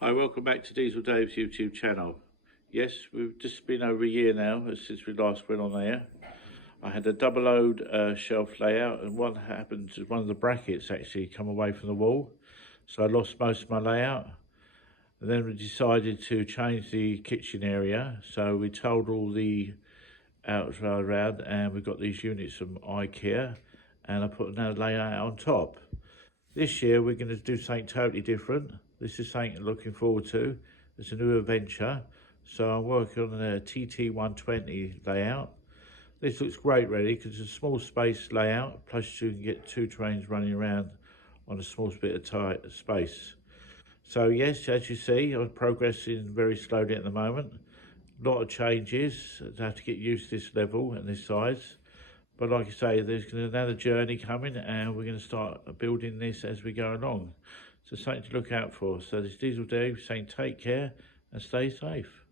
Hi, welcome back to Diesel Dave's YouTube channel. Yes, we've just been over a year now since we last went on there. I had a double load shelf layout, and what happened is one of the brackets actually come away from the wall, so I lost most of my layout. And then we decided to change the kitchen area, so we told all the outlets around, and we got these units from IKEA, and I put another layout on top. This year we're going to do something totally different. This is something I'm looking forward to. It's a new adventure. So I'm working on a TT 120 layout. This looks great really because it's a small space layout, plus you can get two trains running around on a small bit of tight space. So yes, as you see, I'm progressing very slowly at the moment. A lot of changes. I have to get used to this level and this size. But like I say, there's another journey coming, and we're going to start building this as we go along. So something to look out for. So this Diesel Dave saying take care and stay safe.